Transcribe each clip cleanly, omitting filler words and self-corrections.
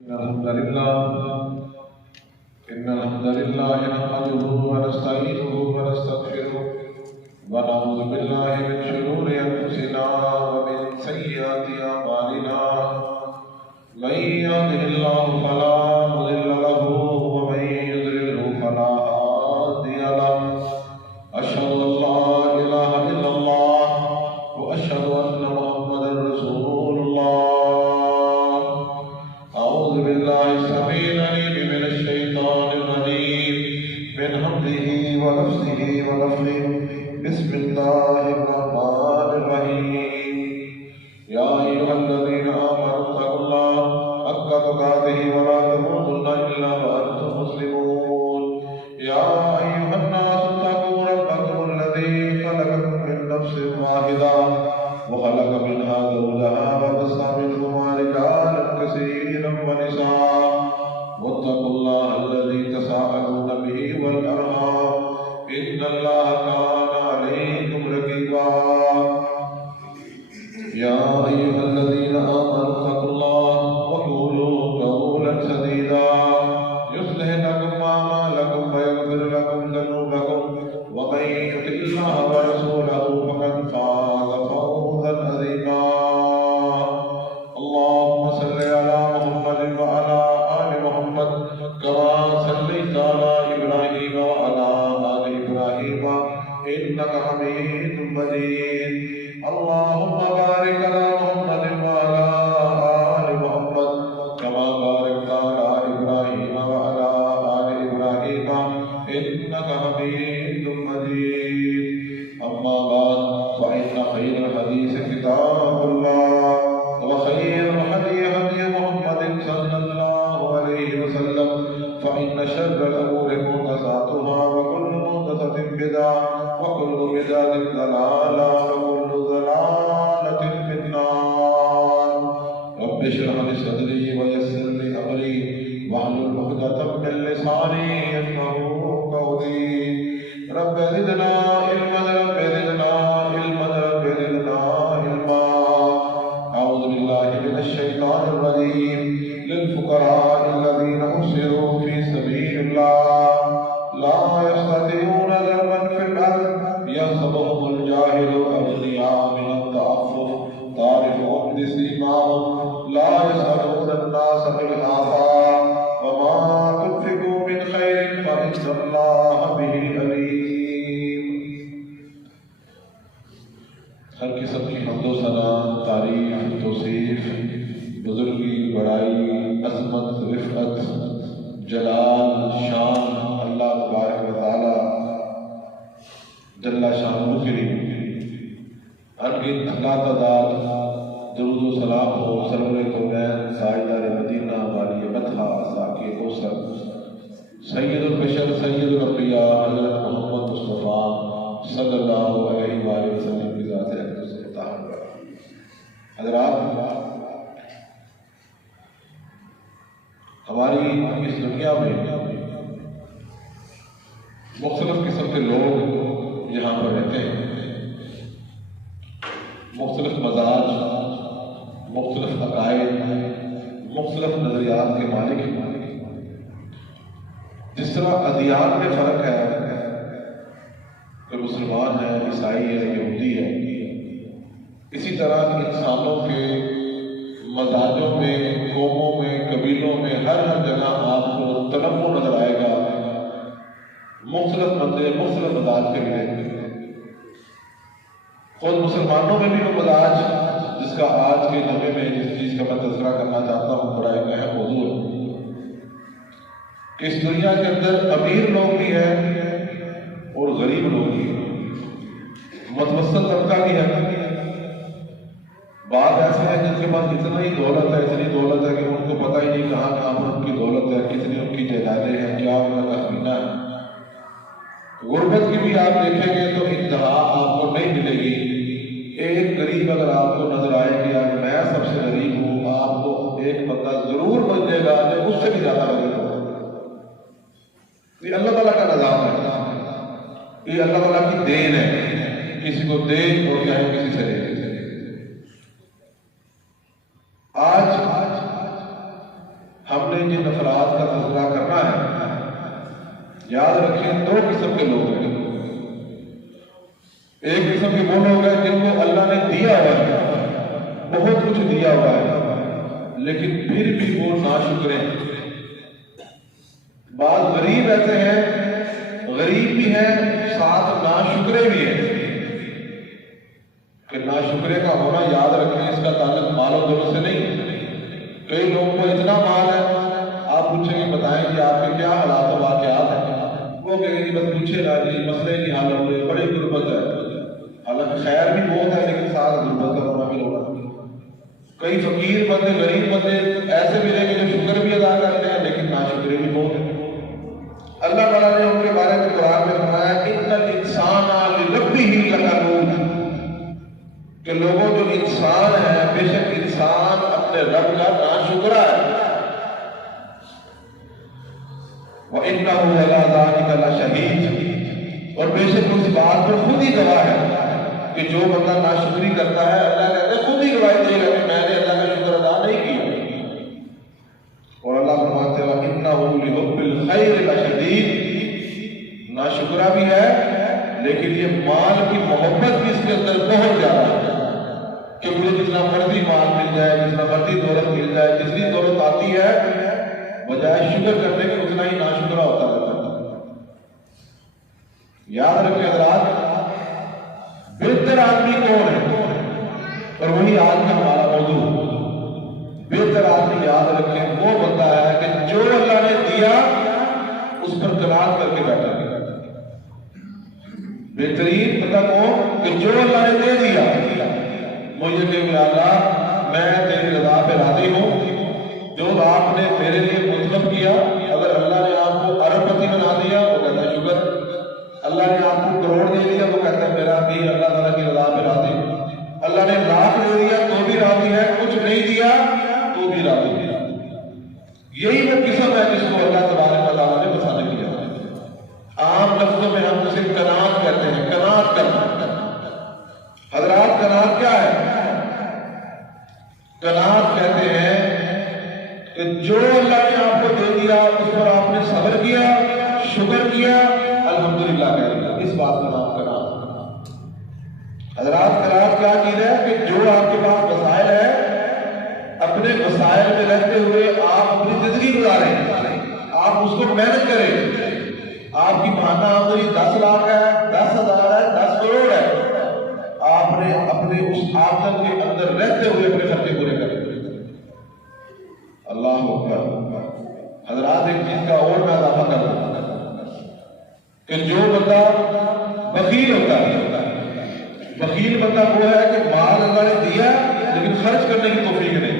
إن الحمد لله نحمده ونستعينه ونستغفره ونعوذ بالله من شرور أنفسنا ومن سيئات أعمالنا من يهده الله فلا مضل له ومن يضلله فلا هادي له أشهد أن لا إله إلا الله وأشهد أن محمدا رسول الله أعوذ بالله السميع العليم من الشيطان الرجيم من همزه ونفسه ونفخه بسم الله الرحمن الرحيم يا أيها الذين آمنوا اتقوا الله حق تقاته ولا تموتن إلا وأنتم مسلمون يا أيها الناس اتقوا ربكم الذي خلقكم من نفس واحدة وخلق منها زوجها وبث منهما رجالا كثيرا ونساء واتقوا الله الذي تساءلون به والأرحام إن الله كان عليكم رقيبا يا أيها الذين آمنوا اتقوا الله وقولوا قولا سديدا يصلح لكم أعمالكم ويغفر لكم ذنوبكم ومن يطع الله ورسوله فقد فاز فوزا عظيما اللهم صل على محمد وعلى آل محمد كما صليت على إبراهيم وعلى آل إبراهيم إنك حميد مجيد اللهم بارك على محمد وعلى آل محمد كما باركت على إبراهيم وعلى آل إبراهيم إنك حميد مجيد أما بعد فإن خير الحديث كتاب الله وخير الهدي هدي محمد صلى الله عليه وسلم فإن شر الأمور محدثاتها وكل محدثة بدعة وكل بدعة ضلالة وكل ضلالة في النار رب اشرح لي صدري ويسر لي أمري واحلل عقدة من لساني يفقهوا قولي رب زدنا علما رب زدنا علما رب زدنا علما أعوذ بالله من الشيطان الرجيم للفقراء الذين أحصروا في سبيل الله لا يستطيعون ضربا في الأرض يحسبهم الجاهل أغنياء من التعفف تعرفهم بسيماهم لا يسألون الناس إلحافا وما تنفقوا من خير فإن الله به عليم ہر قسم کی حمد و ثنا تعریف توصیف بزرگی بڑائی عظمت رفعت جلال شان اللہ تبارک و تعالی جل شانہ کے لیے انگن اللہ تعداد درود و سلام ہو سرور کونین تاجدار مدینہ والی مدحہ ساکی کوثر سید البشر سید الانبیاء حضرت محمد مصطفیٰ صلی اللہ علیہ وآلہ وسلم کی ذات اقدس مطہر حضرات ہماری اس دنیا میں مختلف قسم کے لوگ یہاں پر رہتے ہیں مختلف مزاج مختلف عقائد مختلف نظریات کے مالک ہیں جس طرح ادیان میں فرق ہے کہ مسلمان ہے عیسائی ہے یہودی ہے اسی طرح انسانوں کے مزاجوں میں قوموں میں قبیلوں میں ہر جگہ آپ کو تنوع نظر آئے گا مختلف بندے مختلف مزاج کے ملیں گے خود مسلمانوں میں بھی وہ مزاج جس کا آج کے جمعے میں جس چیز کا میں تذکرہ کرنا چاہتا ہوں بڑا ایک اہم موضوع ہے کہ اس دنیا کے اندر امیر لوگ بھی ہیں اور غریب لوگ بھی ہیں متوسط طبقہ بھی ہے بعض ایسے ہیں جن کے پاس اتنا ہی دولت ہے اتنی دولت ہے کہ ان کو پتہ ہی نہیں کہاں کہاں پر ان کی دولت ہے کتنی ان کی جائیدادیں ہیں کیا ان کا خزینہ ہے غربت کی بھی آپ دیکھیں گے تو انتہا آپ کو نہیں ملے گی ایک غریب اگر آپ کو نظر آئے کہ یار میں سب سے غریب ہوں آپ کو ایک بندہ ضرور بن جائے گا جو اس سے بھی زیادہ غریب ہوگا یہ اللہ تعالیٰ کا نظام ہے یہ اللہ تعالیٰ کی دین ہے کسی کو دے اور چاہے کسی سے لے آج ہم نے جن افراد کا تذکرہ کرنا ہے، یاد رکھیں 2 قسم کے لوگ ہیں۔ ایک قسم کے وہ لوگ ہیں جن کو اللہ نے دیا ہوا ہے، بہت کچھ دیا ہوا ہے، لیکن پھر بھی وہ ناشکرے ہیں۔ بعض غریب ایسے ہیں، غریب بھی ہیں ساتھ ناشکرے بھی ہیں، کہ ناشکرے کا ہونا یاد رکھیں اس کا تعلق مال و دولت سے نہیں۔ کئی لوگوں کو اتنا مال ہے، آپ پوچھیں گے بتائیں کہ آپ کے کیا حالات و واقعات ہیں، وہ کہیں گے بس پوچھے نہ جی مسئلے نہیں حل ہوئے، بڑی غربت ہے۔ حالانکہ خیر بھی بہت ہے لیکن ساتھ غربت کا ہونا بھی ہوگا۔ کئی فقیر بندے، غریب بندے ایسے ملیں گے جو شکر بھی ادا کرتے ہیں لیکن ناشکرے بھی بہت ہیں۔ اللہ تعالیٰ نے ان کے بارے میں قرآن میں فرمایا ان الانسان لربہ لکنود، کہ لوگوں جو انسان ہے، بے شک انسان اپنے رب کا ناشکرا ہے۔ وَإِنَّهُ عَلَىٰ ذَلِكَ لَشَهِيدٌ، اور بے شک اس بات پر خود ہی گواہ ہے کہ جو بندہ ناشکری کرتا ہے، اللہ کہتے ہیں خود ہی گواہی دے گا کہ میں نے اللہ کا شکر ادا نہیں کیا۔ اور اللہ فرماتے ہیں وَإِنَّهُ لِحُبِّ الْخَيْرِ لَشَدِيدٌ، ناشکرا بھی ہے لیکن یہ مال کی محبت بھی اس کے اندر بہت زیادہ ہے کہ مجھے جتنا مرضی مال مل جائے، جتنا مرضی دولت مل جائے، جتنی دولت آتی ہے بجائے شکر کرنے کے اتنا ہی ناشکرا ہوتا رہتا ہے۔ یاد رکھیں حضرات، بہتر آدمی کون ہے؟ اور وہی آج کا ہمارا موضوع۔ بہتر آدمی یاد رکھیں وہ بندہ ہے کہ جو اللہ نے دیا اس پر قناعت کر کے بیٹھا ہے۔ بہترین بندہ کون؟ کہ جو اللہ نے دے دیا مجھے کہ اللہ میں تیری رضا پہ راضی ہوں، جو آپ نے میرے لیے منتخب کیا۔ اگر اللہ نے آپ کو ارب پتی بنا دیا وہ کہتا ہے شکر، اللہ نے آپ کو کروڑ دے دیا وہ کہتا ہے میرا بھی اللہ تعالیٰ کی رضا پہ راضی، اللہ نے لاکھ دے دیا تو بھی راضی ہے، کچھ نہیں دیا تو بھی راضی ہے۔ یہی وہ قسم ہے جس کو اللہ تبارک و تعالیٰ نے پسند کیا۔ عام لفظوں میں ہم اسے قناعت کہتے ہیں، قناعت کرنا۔ حضرات قناعت کیا ہے؟ قناعت کہتے ہیں کہ جو اللہ نے آپ کو دے دیا اس پر آپ نے صبر کیا، شکر کیا، الحمدللہ کہہ دیا، اس بات کا نام قناعت۔ حضرات قناعت کیا چیز ہے؟ کہ جو آپ کے پاس وسائل ہے، اپنے وسائل میں رہتے ہوئے آپ اپنی زندگی گزاریں، آپ اس کو محنت کریں۔ آپ کی ماہانہ آمدنی 10 لاکھ ہے، 10,000 ہے، 10 کروڑ ہے، آپ نے اپنے اس آمدن کے اندر رہتے ہوئے اپنے خرچے پورے کریں۔ اللہ اکبر۔ حضرات ایک چیز کا اور میں اضافہ کر دوں کہ جو بندہ بخیل ہوتا ہے، بخیل بندہ وہ ہے کہ مال اللہ نے دیا لیکن خرچ کرنے کی توفیق نہیں۔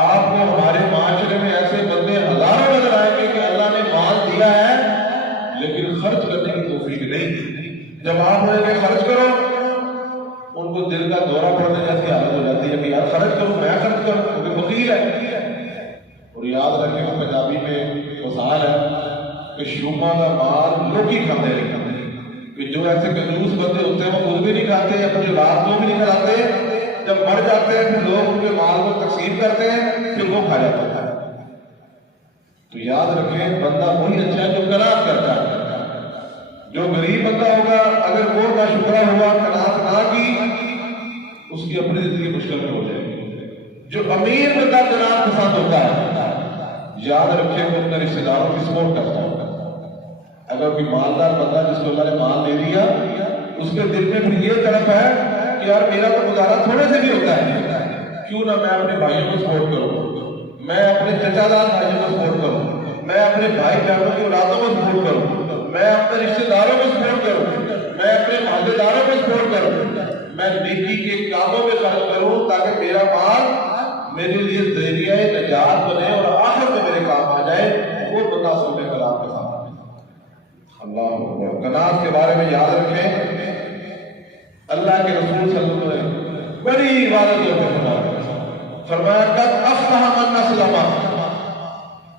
آپ کو ہمارے معاشرے میں ایسے بندے ہزاروں نظر آئیں گے کہ اللہ نے مال دیا ہے لیکن خرچ کرنے کی توفیق نہیں۔ جب آپ انہیں کہ خرچ کرو، ان کو دل کا دورہ پڑنے جیسی حالت ہو جاتی ہے کہ یار خرچ کروں، میں خرچ کروں، کیونکہ بخیل ہے۔ اور یاد رکھیں کہ پنجابی میں مثال ہے کہ شوما کا مال لوگ ہی کھاتے ہیں، کہ جو ایسے کنجوس بندے ہوتے ہیں وہ خود بھی نہیں کھاتے، اپنی رات کو بھی نہیں کھلاتے، جب مر جاتے ہیں پھر لوگ ان کے مال کو تقسیم کرتے ہیں، پھر وہ کھا جاتا ہے۔ تو یاد رکھیں بندہ وہی اچھا ہے جو قناعت کرتا ہے۔ جو غریب بندہ ہوگا اگر وہ ناشکرا ہوا، قناعت نہ کی، اس کی اپنی زندگی مشکل میں ہو جائے گی۔ جو امیر بندہ قناعت پسند ہوتا ہے، یاد رکھیں وہ اپنے رشتے داروں کی سپورٹ کرتا ہے۔ اگر کوئی مالدار بندہ جس کو اللہ نے مال دے دیا، اس کے دل میں پھر یہ طرف ہے کہ یار میرا تو گزارا تھوڑے سے بھی ہوتا ہے، کیوں نہ میں اپنے بھائیوں کو سپورٹ کروں، میں اپنے چچا دار بھائیوں کو سپورٹ کروں، میں اپنے بھائی بہنوں کی اولادوں کو سپورٹ کروں، میں اپنے رشتے داروں کو سپورٹ کروں، میں اپنے محلے داروں کو سپورٹ کروں، میں نیکی کے کاموں میں خرچ کروں تاکہ میرا مال میرے لیے ذریعہ نجات بنے اور آخر میں میرے کام آ جائے۔ وہ بندہ سب میں کلام کے ساتھ۔ اللہ اکبر۔ قناعت کے بارے میں یاد رکھیں اللہ کے رسول صلی اللہ علیہ وسلم بڑی عبادت ہوتے فرمایا قد افلح من اسلم،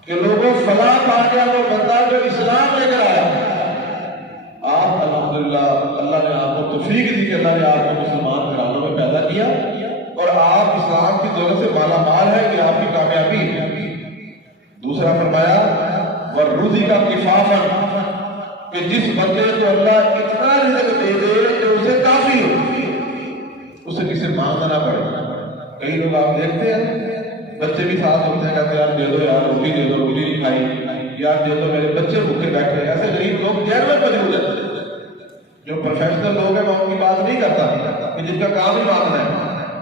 کہ لوگوں فلاح پا گیا وہ بندہ جو اسلام لے کر آیا۔ آپ الحمدللہ اللہ نے آپ کو توفیق دی کہ اللہ نے آپ کو مسلمان گھرانوں میں پیدا کیا اور آپ اسلام کی دولت سے مالا مال ہے، یہ آپ کی کامیابی ہے۔ دوسرا فرمایا والرزق کفافا، کہ جس بندے کو اللہ اتنا رزق دے دے کہ اسے کافی ہو، اسے کسی مانگنا نہ پڑے۔ کئی لوگ آپ دیکھتے ہیں بچے بھی ساتھ ہوتے ہیں، کہتے ہیں یار دے دو یار روٹی دے دو، روٹی نہیں کھائی، یار دے دو میرے بچے بھوکے بیٹھے ہیں۔ ایسے غریب لوگ جیل میں موجود ہیں۔ جو پروفیشنل لوگ ہیں میں ان کی بات نہیں کرتا کہ جن کا کام ہی مانگنا ہے،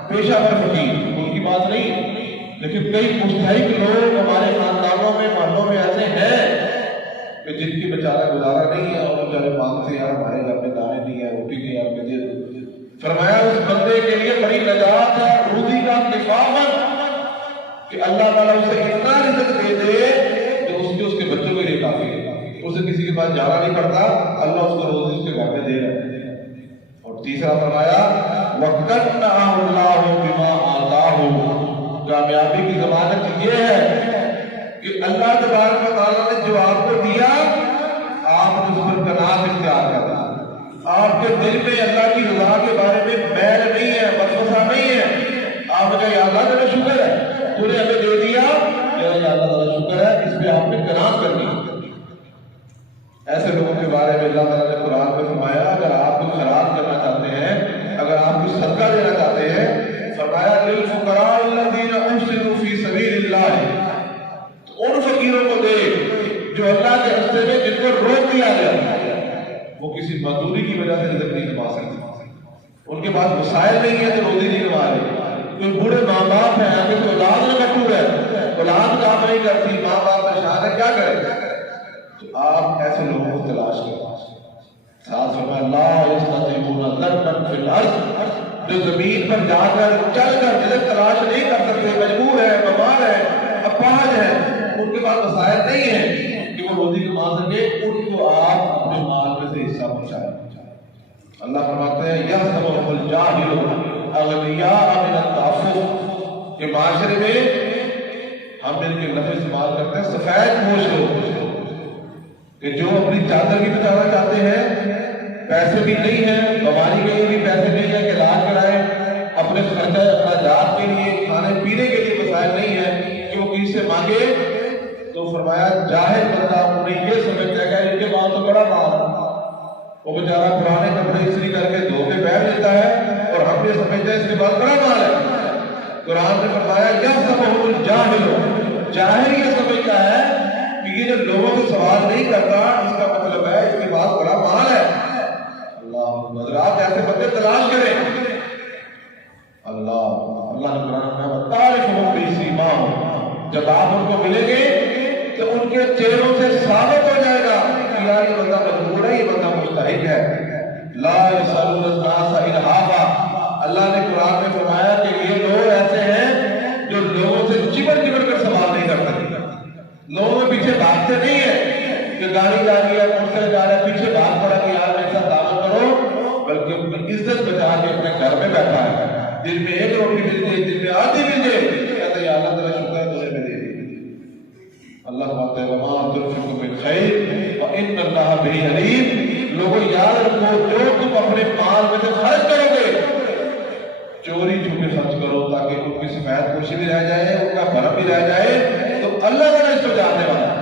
پیشہ ور فقیر، ان کی بات نہیں، لیکن کئی مستحق لوگ ہمارے خاندانوں میں محلوں میں ایسے ہیں کہ جن کی بیچارہ گزارا نہیں ہے اور بیچارے مانگتے ہیں یار ہمارے گھر میں دانے نہیں ہے، روٹی نہیں ہے، آپ کے فرمایا اس بندے کے لیے بڑی نجات ہے روزی کا کفافا، کہ اللہ تعالیٰ اسے اتنا رزق دے دے کہ اس کے بچوں کے لیے کافی ہے، اسے کسی کے پاس جانا نہیں پڑتا، اللہ اس کو روزی اس کے گھر میں دے رہا ہے۔ اور تیسرا فرمایا وَقَنَّعَهُ اللَّهُ بِمَا آتَاهُ، کامیابی کی ضمانت یہ ہے کہ اللہ تبارک و تعالیٰ نے جو آپ کو دیا آپ نے اس پر قناعت اختیار کر دی، آپ کے دل میں اللہ کی رضا کے بارے میں میل نہیں ہے، وسوسہ نہیں ہے، آپ نے کہا یا اللہ تیرا شکر ہے تو نے ہمیں دے دیا، یا اللہ تعالیٰ شکر ہے، اس پہ آپ نے قناعت کرنی۔ ایسے لوگوں کے بارے میں اللہ تعالیٰ نے قرآن میں فرمایا اگر آپ کو خیرات کرنا چاہتے ہیں، اگر آپ کو صدقہ دینا چاہتے ہیں، فرمایا للفقراء الذین احصروا فی سبیل اللہ، ان فقیروں کو دے جو اللہ کے راستے میں جن کو روک دیا گیا، وہ کسی مزدوری کی وجہ سے رزق نہیں کما سکتے، ان کے پاس وسائل نہیں ہے تو روزی نہیں کما رہے، کوئی بوڑھے ماں باپ ہیں آگے سے اولاد میں مشہور ہے، اولاد کام نہیں کرتی، ماں باپ پریشان ہے، کیا کرے؟ تو آپ ایسے لوگوں کو تلاش کریں۔ ساتھ فرمایا لا یستطیعون ضربا فی الارض، جو زمین پر جا کر چل کر رزق تلاش نہیں کر سکتے، مجبور ہے، بیمار ہے، اپاہج ہے، ان کے پاس وسائل نہیں ہے کہ وہ روزی کما سکے، ان کو آپ اپنے مال میں سے حصہ پہنچائیں۔ اللہ فرماتے ہیں یحسبهم الجاہل اغنیاء من التعفف، کہ معاشرے میں ہم ان کے لفظ استعمال کرتے ہیں سفید پوش لوگ، کہ جو اپنی چادر بھی بچانا چاہتے ہیں، پیسے بھی نہیں ہیں، بیماری کے لیے بھی پیسے نہیں ہیں کہ علاج کرائیں، اپنے خرچہ اخراجات کے لیے کھانے پینے کے لیے وسائل نہیں ہے کہ وہ کسی سے مانگے، تو فرمایا جاہل بندہ انہیں یہ سمجھتا ہے کہ ان کے پاس تو بڑا مال ہے، وہ بیچارہ پرانے کپڑے استری کر کے دھو کے بیٹھ لیتا ہے اور ہم یہ سمجھتے ہیں اس کے پاس بڑا مال ہے۔ قرآن نے فرمایا یحسبهم الجاہل، جاہل یہ سمجھتا ہے کہ یہ جو لوگوں سے سوال نہیں کرتا اس کا مطلب ہے اس کے پاس بڑا مال ہے۔ اللہ حضرات ایسے بندے تلاش کریں، اللہ نے قرآن میں وَتَعْرِفُهُمْ بِسِيمَاهُمْ، جب آپ ان کو ملیں گے تو ان کے چہروں سے ثابت ہو جائے گا کہ یار یہ بندہ مجبور ہے، یہ بندہ مستحق ہے۔ لا يسألون الناس إلحافا، اللہ نے قرآن میں فرمایا کہ یہ لوگ ایسے ہیں جو لوگوں سے چمٹ چمٹ کر سوال نہیں کرتے، لوگوں کے پیچھے بھاگتے نہیں ہیں کہ گاڑی جا رہی ہے، موٹر سائیکل جا رہا ہے، پیچھے بھاگ پڑا کہ یار میرے ساتھ تعاون کرو، بلکہ اپنی عزت بچا کے اپنے گھر میں بیٹھا ہے، دن میں ایک روٹی مل جائے، دن میں آدھی مل جائے، کہتے ہیں یا اللہ تعالیٰ شکر ہے تجھے میں دے دی۔ اللہ فرماتا ہے وما تنفقوا من خیر فإن اللہ بہ علیم، لوگوں یاد رکھو جو تم اپنے مال میں سے خرچ کرو گے چوری چھپے خرچ کرو تاکہ ان کی سفید پوشی بھی رہ جائے، ان کا بھرم بھی رہ جائے، تو اللہ تعالیٰ اس کو جاننے والا ہے۔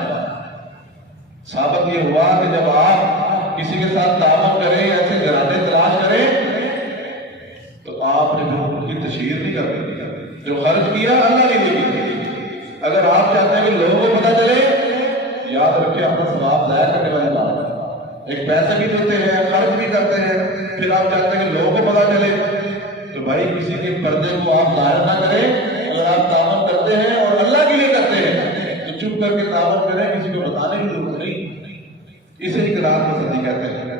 ثابت یہ ہوا کہ جب آپ کسی کے ساتھ تعاون کریں، ایسے گھرانے تلاش کریں، تو آپ نے پھر ان کی تشہیر نہیں کرنی، جو خرچ کیا اللہ نے دی۔ اگر آپ چاہتے ہیں کہ لوگوں کو پتہ چلے، یاد رکھیں اپنا ثواب ضائع کرنے والی بات ہے۔ ایک پیسے بھی دیتے ہیں، خرچ بھی کرتے ہیں، پھر آپ چاہتے ہیں کہ لوگوں کو پتہ چلے، تو بھائی کسی کے پردے کو آپ ظاہر نہ کریں۔ اگر آپ تعاون کرتے ہیں اور اللہ کے لیے کرتے ہیں تو چپ کر کے تعاون کریں، کسی کو بتانے کی ضرورت نہیں۔ اسے ہی قناعت پسندی کہتے ہیں۔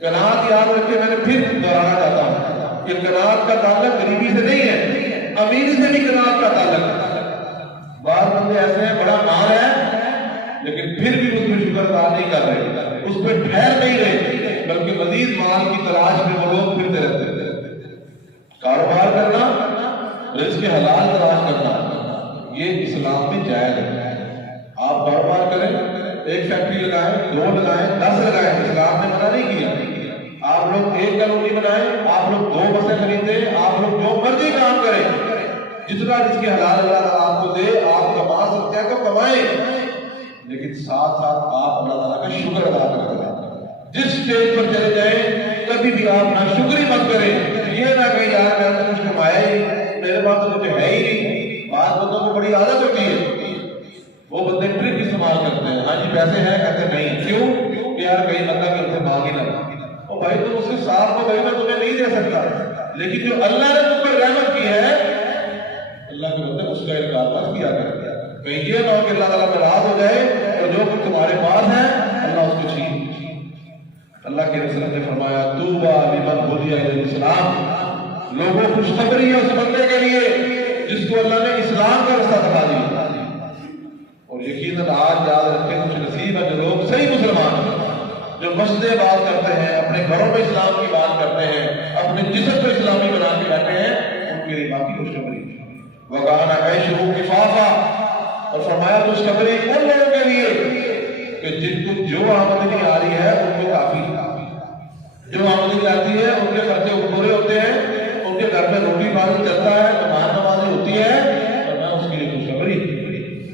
قناعت یاد رکھے، میں نے پھر دہرانا چاہتا ہوں کہ قناعت کا تعلق غریبی سے نہیں ہے، امیری سے بھی قناعت کا تعلق ہے۔ بعض بندے ایسے ہیں بڑا مال ہے لیکن پھر بھی اس پہ شکر ادا نہیں کر رہے، اس پہ ٹھہر نہیں رہے، بلکہ مزید مال کی تلاش میں وہ لوگ پھرتے رہتے ہیں۔ کاروبار کرنا، رزق حلال تلاش کرنا، یہ اسلام میں جائز ہے۔ آپ کاروبار کریں، ایک فیکٹری لگائیں، 2 لگائیں، 10 لگائیں، اسلام نے منع نہیں کیا۔ آپ لوگ ایک کالونی بنائیں، آپ لوگ 2 بسیں خریدیں، آپ لوگ جو مرضی کام کریں، جتنا جس کے حلال اللہ تعالیٰ آپ کو دے، آپ کما سکتے ہیں تو کمائیں، لیکن ساتھ ساتھ آپ اللہ تعالیٰ کا شکر ادا کرتے رہیں۔ جس اسٹیج پر چلے جائیں کبھی بھی آپ ناشکری مت کریں، یہ نہ کہیں یار میں نے کچھ کمایا ہی میرے پاس تو کچھ ہے ہی نہیں۔ بعض بندوں کو بڑی عادت ہوتی ہے، وہ بندے ٹرک استعمال کرتے ہیں، ہاں جی پیسے ہیں، کہتے نہیں، کیوں کہ یار کہیں بندہ کہ اسے مانگ ہی نہ، او بھائی تم اس سے صاف کو بھائی میں تمہیں نہیں دے سکتا، لیکن جو اللہ نے تم پر رحمت کی ہے اللہ کے بندے اس کا انکار مت کیا کر، کہیں یہ نہ ہو کہ اللہ تعالیٰ ناراض ہو جائے اور جو کچھ تمہارے پاس ہے اللہ اس کو چھین۔ اللہ کے رسول نے فرمایا طوبیٰ لمن ہدی الی الاسلام، لوگوں خوشخبری ہے اس بندے کے لیے جس کو اللہ نے اسلام کا رستہ دکھا دیا۔ اور یقیناً آج یاد رکھیں کچھ نصیب ہے جو لوگ صحیح مسلمان ہیں، جو مسجدیں بات کرتے ہیں، اپنے گھروں میں اسلام کی بات کرتے ہیں، اپنے جسم کو اسلامی بنا کے بیٹھے ہیں، ان کے لیے باقی خوشخبری وَكَانَ عَيْشُهُ كِفَافًا، اور فرمایا خوشخبری ان لوگوں کے لیے کہ جن کو جو آمدنی آ رہی ہے ان کو کافی، جو آمدنی آتی ہے ان کے خرچے پورے ہوتے ہیں، ان کے گھر میں روٹی پانی چلتا ہے، نمازیں ہوتی ہے، اور میں اس کے لیے خوشخبری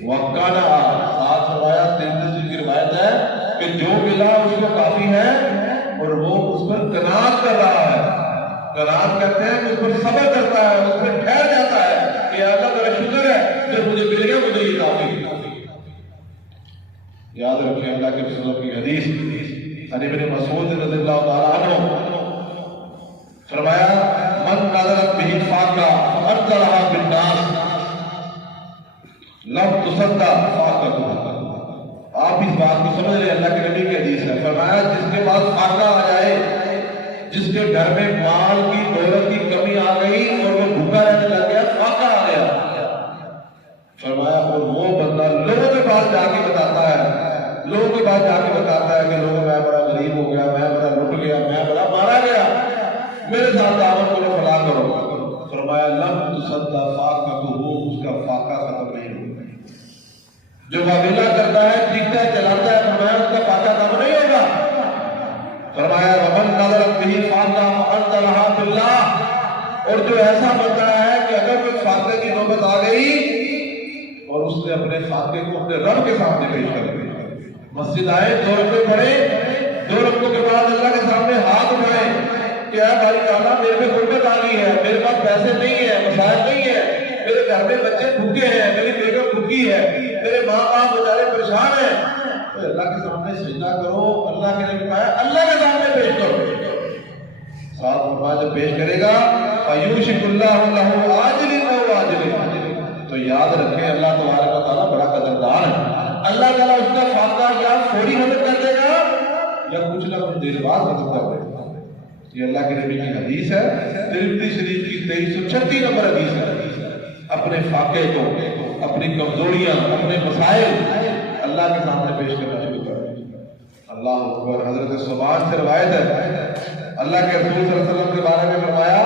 وَكَانَ ساتھ فرمایا ترمذی کی روایت ہے کہ جو ملا اس کو کافی ہے اور وہ اس پر قناعت کر رہا ہے۔ قناعت کہتے ہیں کہ اس پر صبر کرتا ہے، اس پر ٹھہر جاتا ہے کہ اللہ تعالیٰ شکر ہے جو مجھے مل گیا، مجھے یہ کافی۔ یاد رکھیں اللہ کے رسول کی حدیث عن ابن مسعود رضی اللہ تعالیٰ عنہ فرمایا من نظرت به فاقہ فأرسلها بالناس لم تصدق فاقہ۔ آپ اس بات کو سمجھ رہے، اللہ کے نبی کی حدیث ہے، فرمایا جس کے پاس فاقہ آ جائے، جس کے گھر میں مال کی دولت کی کمی آ گئی اور وہ بھوکا رہنے لگ گیا، فاقہ آ گیا، فرمایا اور وہ بندہ لوگوں کے پاس جا کے بتاتا ہے، لوگوں کے پاس جا کے بتاتا ہے کہ لوگوں میں بڑا غریب ہو گیا، میں بڑا لٹ گیا، میں بڑا مارا گیا، میرے ساتھ دعوت کو فلاں کرو، فرمایا لم تصدق فاقتہ، اس کا فاقہ ختم نہیں ہوگا۔ جو معاملہ کرتا ہے، چیختا ہے، چلاتا ہے، فرمایا اس کا فاقہ کم نہیں ہوگا۔ فرمایا ومن نظرت به فاقہ فأرسلها باللہ، اور جو ایسا بنتا ہے کہ اگر کوئی فاقے کی نوبت آ گئی اور اس نے اپنے فاقے کو اپنے رب کے سامنے پیش کر دیا، مسجد آئے، 2 رکعتیں پڑھے، 2 رکعتوں کے بعد اللہ کے سامنے ہاتھ اٹھائے کہ اے باری تعالیٰ میرے پہ غربت آ گئی ہے، میرے پاس پیسے نہیں ہے، مسائل نہیں ہے، میرے گھر میں بچے بھوکے ہیں، میری بیگم بھوکی ہے، میرے ماں باپ بیچارے پریشان ہیں، تو اللہ کے سامنے سجدہ کرو۔ اللہ کے نے کہا اللہ کے سامنے پیش کرو، ساتھ فرمایا جب پیش کرے گا فَيُوشِكُ اللَّهُ لَهُ عَاجِلٍ أَوْ عَاجِلٍ، تو یاد رکھیں اللہ تبارک و تعالیٰ بڑا قدردان ہے، اللہ تعالیٰ اس کا فاقہ یا فوری ختم کر دے گا یا کچھ نہ کچھ دیر بعد ختم کر دے گا۔ یہ اللہ کے نبی کی حدیث ہے، ترمذی شریف کی 2336 نمبر حدیث ہے۔ اپنے فاقے کو، اپنی کمزوریاں، اپنے مسائل اللہ کے سامنے پیش کرنا شروع کر۔ اللہ اکبر۔ حضرت صبان سے روایت ہے، اللہ کے رسول صلی اللہ علیہ وسلم کے بارے میں فرمایا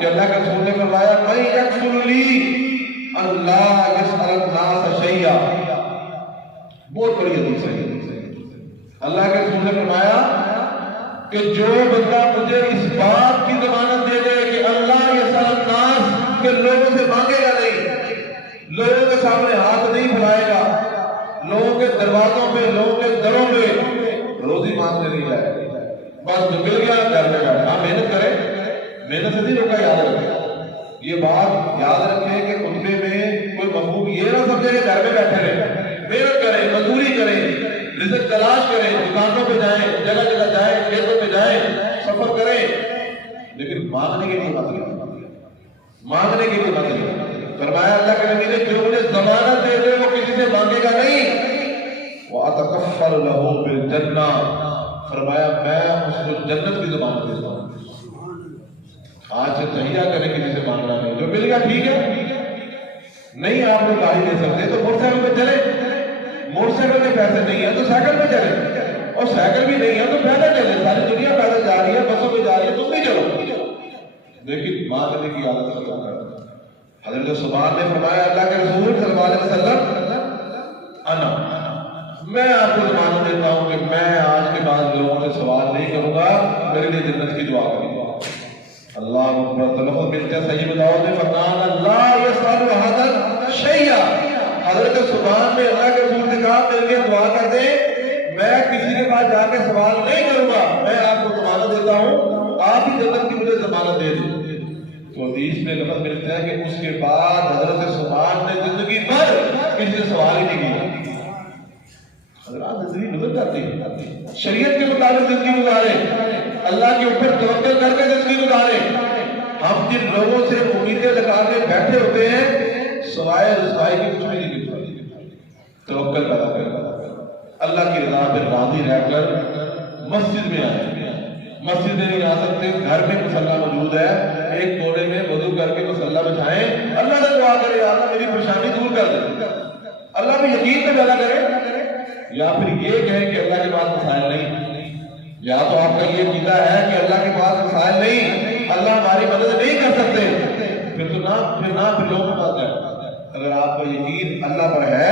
کہ اللہ کے رسول نے فرمایا مَن يَكْفُلُ لِي أَن لَا يَسْأَلَ النَّاسَ شَيْئًا، بہت بڑی حدیث ہے۔ اللہ کے رسول نے فرمایا کہ جو بندہ مجھے اس بات کی ضمانت دے دے کہ اللہ یسأل الناس، کہ لوگوں سے مانگے گا نہیں، لوگوں کے سامنے ہاتھ نہیں پھیلائے گا، لوگوں کے دروازوں پہ، لوگوں کے دروں پہ روزی مانگنے نہیں جائے گا، بس جو مل گیا گھر میں بیٹھا، محنت کرے، محنت سے نہیں روکا۔ یاد رکھے یہ بات، یاد رکھے کہ خطبے میں کوئی مفہوم یہ نہ سمجھے کہ گھر میں بیٹھے رہے، محنت کریں، مزدوری کریں، رزق تلاش کریں، دکانوں پہ جائیں، جگہ جگہ جائیں، کھیتوں پہ جائیں، سفر کریں، لیکن مانگنے کے لیے مت کریں، مانگنے کے لیے مت کریں۔ فرمایا اللہ کے نبی نے جو مجھے ضمانت دے دے وہ کسی سے مانگے گا نہیں۔ وَأَتَكَفَّلُ لَهُ بِالْجَنَّةِ، فرمایا میں اس کو جنت کی ضمانت دیتا ہوں۔ آج سے تہیہ کریں کسی سے مانگنا نہیں، جو مل گیا ٹھیک ہے، نہیں آپ کو گاڑی دے سکتے تو موٹر سائیکل پہ چلے، موٹر سائیکل کے پیسے نہیں ہیں تو سائیکل پہ چلے، اور سائیکل بھی نہیں ہے تو پیدل چلے، ساری دنیا پیدل جا رہی ہے، بسوں پہ جا رہی ہے، تم بھی چلو، لیکن مانگنے کی عادت ختم کر۔ حضرت صبان نے فرمایا اللہ کے رسول صلی اللہ علیہ وسلم انا، میں آپ کو ضمانت دیتا ہوں کہ میں آج کے بعد لوگوں سے سوال نہیں کروں گا، میرے لیے جنت کی دعا کروں گا۔ اللہ اکبر۔ تلفظ ملتے ہیں صحیح داؤد میں، فَقَالَ لَا يَسْأَلُ أَحَدًا شَيْئًا، حضرت سبحان نے اللہ کے رسول سے کہا میرے لیے دعا کر دیں، میں کسی کے پاس جا کے سوال نہیں کروں گا، میں آپ کو ضمانت دیتا ہوں، آپ ہی جنت کی مجھے ضمانت دے دیں۔ تو حدیث میں لفظ ملتا ہے کہ اس کے بعد حضرت سبحان نے زندگی بھر کسی سے سوال ہی نہیں کیا۔ حضرات زندگی گزر جاتی ہے، شریعت کے مطابق زندگی گزارے، اللہ کے اوپر توکل کر کے زندگی گزارے۔ ہم جن لوگوں سے امیدیں لگا کے بیٹھے ہوتے ہیں سوائے رسوائی کی کچھ بھی نہیں ملتا۔ توکل پیدا کر اللہ کی رضا پہ راضی رہ کر مسجد میں آئے، مسجد میں نہیں آ سکتے، گھر میں مصلی موجود ہے، ایک کونے میں وضو کر کے مصلی بچھائیں، اللہ سے دعا کرے یا اللہ میری پریشانی دور کر دے، اللہ میں یقین پہ پیدا کرے۔ یا پھر یہ کہیں کہ اللہ کے پاس مسائل نہیں، یا تو آپ کا یہ عقیدہ ہے کہ اللہ کے پاس مسائل نہیں، اللہ ہماری مدد نہیں کر سکتے، پھر لوگوں کے پاس جائیں۔ اگر آپ کا یقین اللہ پر ہے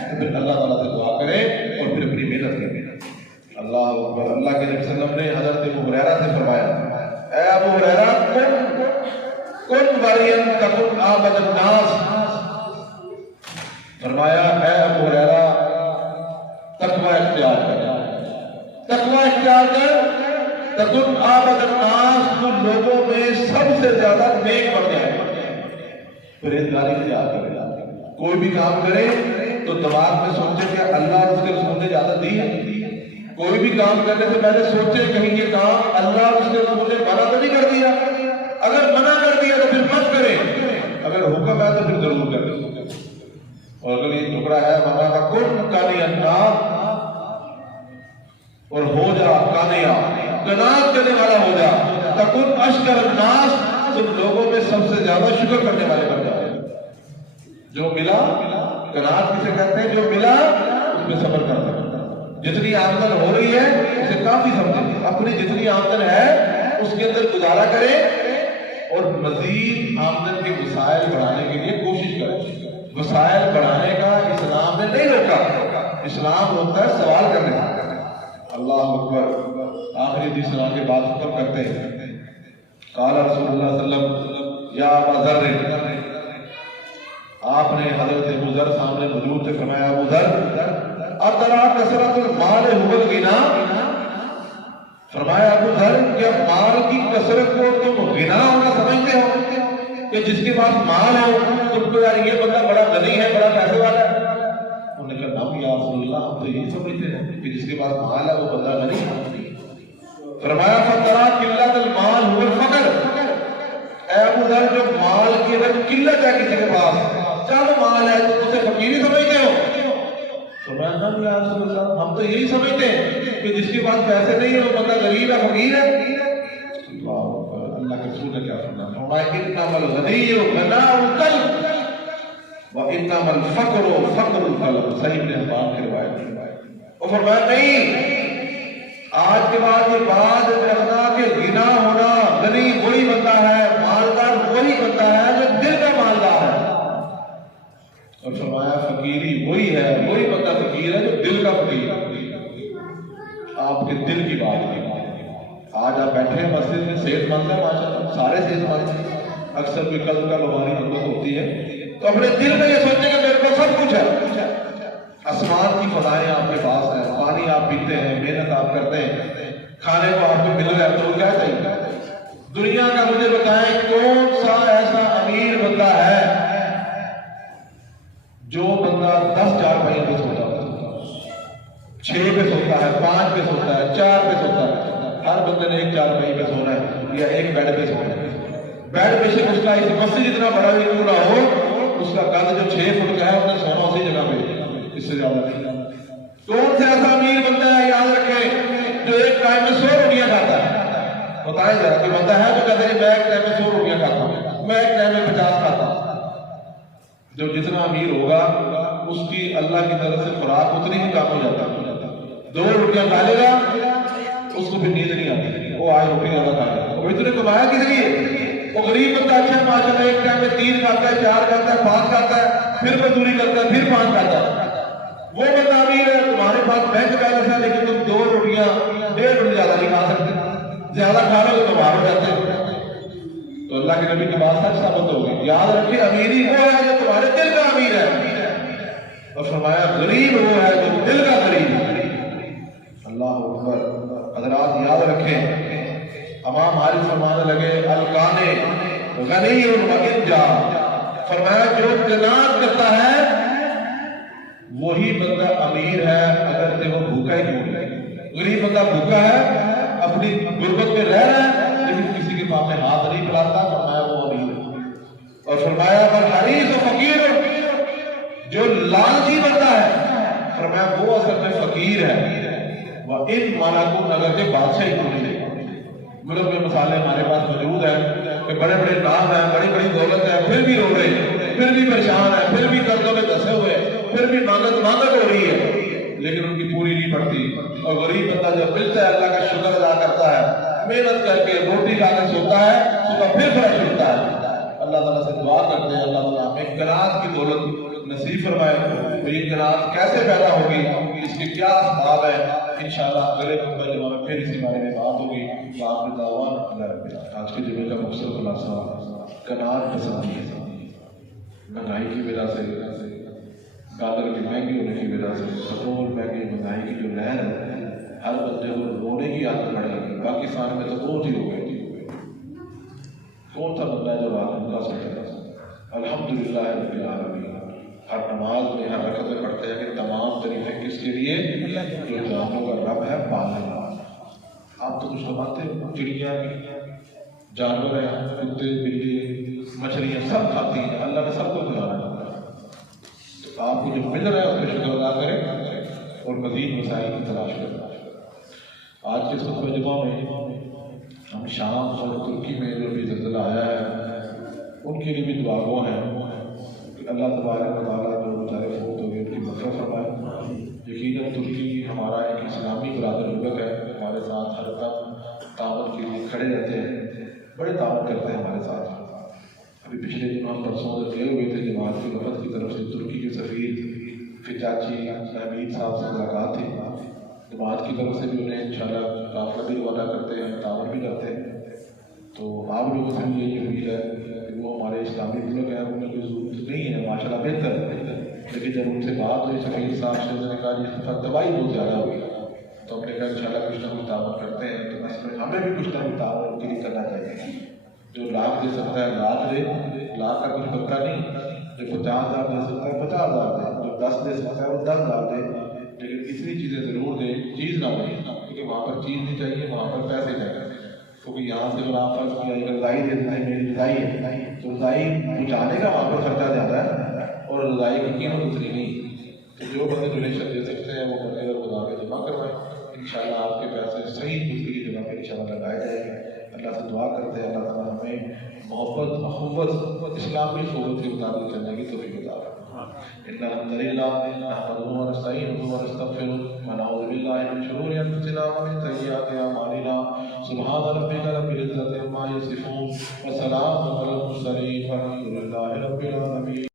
تو پھر اللہ تعالیٰ سے دعا کریں اور پھر اپنی محنت کریں۔ اللہ اکبر۔ اللہ کے نبی صلی اللہ علیہ وسلم نے حضرت ابو ہریرہ سے فرمایا، اے ابو ہریرہ کن ورین تکن عابد الناس، فرمایا اے ابو ہریرہ تقوی اختیار کر، تقوی اختیار کر، تکن عابد الناس، تو لوگوں میں سب سے زیادہ نیک بن جائے۔ پرہیزگاری اختیار کرے، کوئی بھی کام کرے تو دماغ میں سوچے کہ اللہ اور اس کے رسول نے اجازت دی ہے، کوئی بھی کام کرنے سے پہلے سوچے کہیں یہ کام اللہ اور اس کے رسول نے منع تو نہیں کر دیا، اگر منع کر دیا تو پھر مت کرے، اگر حکم ہے تو پھر ضرور کرے، اور اگر یہ ٹکڑا ہے منع کا کن کانی انام، اور ہو جا کامیاب، قناعت کرنے والا ہو جا، تکن اشکر الناس، تم لوگوں میں سب سے زیادہ شکر کرنے والے بن جائے۔ جو ملا، قناعت کسے کہتے ہیں، جو ملا اس میں صبر کرتا ہے۔ جتنی آمدن ہو رہی ہے اسے کافی سمجھیں، اپنی جتنی آمدن ہے اس کے اندر گزارا کریں اور مزید آمدن کے وسائل بڑھانے کے لیے کوشش کریں۔ وسائل بڑھانے کا اسلام نے نہیں روکا، اسلام روکتا ہے سوال کرنے کا۔ اللہ اکبر۔ آخری حدیث سنا کے بعد ختم کرتے ہیں۔ قال رسول اللہ صلی اللہ علیہ وسلم یا ابا ذر، آپ نے حضرت ابو ذر سامنے موجود سے فرمایا، ابو ذر اترا کثرت المال هو الغنا، فرمایا ابو ذر کیا مال کی کثرت کو تم غنا ہونا سمجھتے ہو کہ جس کے پاس مال ہو تم کو یار یہ بندہ بڑا غنی ہے، بڑا پیسے والا ہے؟ انہوں نے کہا نعم یا رسول اللہ، ہم تو یہی سمجھتے ہیں کہ جس کے پاس مال ہے وہ بندہ غنی ہے۔ فرمایا فترا قلت المال هو الفقر، اے ابو ذر جو مال کی اگر قلت ہے کسی کے پاس، چند مال ہے تو اسے فقیری سمجھتے ہو؟ فرمایا نعم یا رسول اللہ، ہم تو یہی سمجھتے ہیں کہ جس کے پاس پیسے نہیں ہے وہ بندہ غریب ہے، فقیر ہے۔ اللہ کے رسول نے کیا فرمایا؟ فرمایا انما الغنی غناء القلب وانما الفقر فقر القلب، صحیح ابن حبان کی روایت ہے۔ وہ فرمایا نہیں، آج کے بعد یہ بات رکھنا کہ غنا ہونا، غنی وہی بندہ ہے، مالدار وہی بندہ ہے جو دل کا مالدار ہے، اور فرمایا فقیری وہی ہے، وہی بندہ فقیر ہے جو دل کا فقیر ہے۔ آپ کے دل کی بات ہے۔ آج آپ بیٹھے ہیں مسجد میں، صحت مند ہے ماشاءاللہ، سارے صحت مند ہیں، اکثر کوئی قلب کا بیماری حکومت ہوتی ہے تو اپنے دل میں یہ سوچیں کہ میرے کو سب کچھ ہے، آسمان کی فضائیں آپ کے پاس ہیں، پانی آپ پیتے ہیں، محنت آپ کرتے ہیں، کھانے کو آپ کو مل رہا ہے، تو کیا چاہیے؟ دنیا کا مجھے بتائیں کون سا ایسا امیر بندہ ہے جو بندہ 10 چارپائیوں پہ سوتا ہے، 6 پہ سوتا ہے، 5 پہ سوتا ہے، 4 پہ سوتا ہے؟ ہر بندے نے ایک چارپائی پہ سونا ہے یا ایک بیڈ پہ سونا ہے۔ بیڈ پہ سے اس کا مسجد جتنا بڑا بھی کیوں نہ ہو، اس کا قد جو 6 فٹ کا ہے اس نے سونا اسی جگہ پہ، اس سے زیادہ نہیں۔ کون سے ایسا امیر بندہ ہے یاد رکھیں جو ایک ٹائم میں 100 روٹیاں کھاتا ہے؟ بتائیں ذرا، کوئی بندہ ہے جو کہتے ہیں میں ایک ٹائم میں 100 روٹیاں کھاتا ہوں، میں ایک ٹائم میں 50 کھاتا ہوں؟ جو جتنا امیر ہوگا اس کی اللہ کی طرف سے خوراک اتنی ہی کام ہو جاتا ہے۔ 2 روٹیاں کھا لے گا اس کو پھر نیند نہیں آتی، وہ آج روٹی زیادہ کھا لے گا۔ وہ اتنے کمایا کس لیے؟ وہ غریب بندہ اچھا ماشاءاللہ ایک ٹائم میں 3 کھاتا ہے، 4 کھاتا ہے، 5 کھاتا ہے، پھر مزدوری کرتا ہے، پھر 5 کھاتا ہے۔ وہ بندہ امیر ہے، تمہارے پاس بینک بیلنس ہے لیکن تم 2 روٹیاں 1.5 روٹی زیادہ نہیں کھا سکتے، زیادہ کھا لو تو باہر ہو جاتے ہو۔ تو اللہ کے نبی کی بات سچ ثابت ہوگی۔ یاد رکھیں امیری وہ ہے جو تمہارے دل کا امیر ہے، اور فرمایا غریب وہ ہے جو دل کا غریب ہے۔ اللہ اکبر۔ حضرات یاد رکھیں، امام عارف فرمانے لگے القانے غنی و ان جا، فرمایا جو قناعت کرتا ہے وہی بندہ امیر ہے اگر کہ وہ بھوکا ہی کیوں نہیں۔ غریب بندہ بھوکا ہے، اپنی غربت میں رہ رہا ہے، لیکن کسی کے سامنے ہاتھ نہیں پھیلاتا، فرمایا وہ امیر ہے۔ اور فرمایا پر حریص و فقیر، جو لالچی بندہ ہے فرمایا وہ اصل میں فقیر ہے۔ وہ ان مانا کو نگر کے بادشاہی کو نہیں دے۔ ملک میں مثالیں ہمارے پاس موجود ہیں کہ بڑے بڑے نام ہیں، بڑی بڑی دولت ہے، پھر بھی رو رہے ہیں، پھر بھی پریشان ہے، پھر بھی قرضوں میں دھسے ہوئے، پھر بھی مانت ہو رہی ہے، لیکن ان کی پوری نہیں پڑتی۔ اور غریب بندہ جب ملتا ہے اللہ کا شکر ادا کرتا ہے، محنت کر کے روٹی کھا کے سوتا ہے، صبح پھر فریش اٹھتا ہے۔ اللہ تعالیٰ سے دعا کرتے ہیں اللہ تعالیٰ ہمیں قناعت کی دولت نصیب فرمائے۔ تو یہ قناعت کیسے پیدا ہوگی، اس کے کیا اسباب ہے، انشاءاللہ اگلے خطبہ جمعہ میں پھر اسی بارے میں بات ہوگی۔ وآخر دعوانا الحمد للہ۔ آج کے جمعے کا مقصد خلاصہ قناعت پسندی ہے۔ مہنگائی کی وجہ سے، ڈالر کی مہنگی ہونے کی وجہ سے، پٹرول مہنگی، مہنگائی کی جو لہر ہے، ہر بندے کو رونے کی عادت پڑ گئی۔ پاکستان میں تو بہت ہی ہو گئی تھی۔ کون سا بندہ ہے جو رات ان کا سوچے گا؟ الحمدللہ رب العالمین۔ ہر نماز میں ہر رکعت میں پڑھتے ہیں کہ تمام طریقے کس کے لیے؟ جو جانوں کا رب ہے، پالنے والا۔ آپ تو کچھ سمجھتے ہیں، چڑیاں جانور ہیں، کتے بلی مچھلیاں سب کھاتی ہیں، اللہ نے سب کو کھلانا ہے۔ تو آپ کو جو مل رہا ہے اس پہ شکر ادا کریں اور مزید مسائل کی تلاش کریں۔ آج کے خطبہ جمعہ میں ہم شام اور ترکی میں جو بھی زلزلہ آیا ہے ان کے لیے بھی دعا گو ہیں کہ اللہ تبارک و تعالیٰ جو بیچارے فوت ہو گئے ان کی مغفرت فرمائے۔ یقیناً ترکی ہمارا ایک اسلامی برادر ملک ہے، ہمارے ساتھ ہر دم تعاون کے لیے کھڑے رہتے ہیں، بڑے تعاون کرتے ہیں ہمارے ساتھ۔ ابھی پچھلے دنوں ہم پرسوں سے گئے ہوئے تھے، جماعت کی وفد کی طرف سے ترکی کے سفیر فچاچی حمید صاحب سے ملاقات تھی۔ جماعت کی طرف سے بھی انہیں انشاءاللہ قافلہ بھی روانہ کرتے ہیں، تعاون بھی کرتے ہیں۔ تو آپ لوگوں سے بھی یہی امید ہے کہ وہ ہمارے اسلامی ملک ہیں، ان میں کوئی ضرورت نہیں ہے، ماشاءاللہ بہتر ہے، لیکن جب ان سے بات ہوئی سفیر صاحب سے، انہوں نے کہا جی دوائی بہت زیادہ ہوئی، تو ہم نے کہا انشاءاللہ کچھ نہ کچھ تعاون کرتے ہیں۔ تو ہمیں بھی کچھ نہ کچھ تعاون ان کے لیے کرنا چاہیے۔ جو لاکھ دے سکتا ہے لاکھ دے، لاکھ کا کچھ پکا نہیں، جو 50,000 دے سکتا ہے 50,000 دے، جو 10 دے سکتا ہے وہ 10,000 دے، لیکن اتنی چیزیں ضرور دے، چیز نہ دے، کیونکہ وہاں پر چیز نہیں چاہیے، وہاں پر پیسے چاہیے۔ کیونکہ یہاں سے اگر آپ فرض کیا رضائی دیتے ہیں، میری رضائی ہے، تو رضائی پہنچانے کا وہاں پر خرچہ زیادہ ہے اور رضائی کی قیمت اتنی نہیں۔ تو جو بندے ڈونیشن دے سکتے ہیں وہ بندے اگر خدا کے جمع کروائیں، انشاءاللہ آپ کے پیسے صحیح دوسری کی جگہ پہ انشاءاللہ لگائے جائیں گے۔ اللہ سے دعا کرتے ہیں اللہ تعالیٰ ہمیں محبت، اخوت، اسلامی صورت کے مطابق چلنے کی توفیق عطا فرمائے۔ ان الحمد للہ نحمده ونستعینه ونستغفره ونعوذ باللہ من شرور انفسنا ومن سیئات اعمالنا سبحان ربک رب العزة عما یصفون وسلام علی المرسلین والحمد للہ رب العالمین۔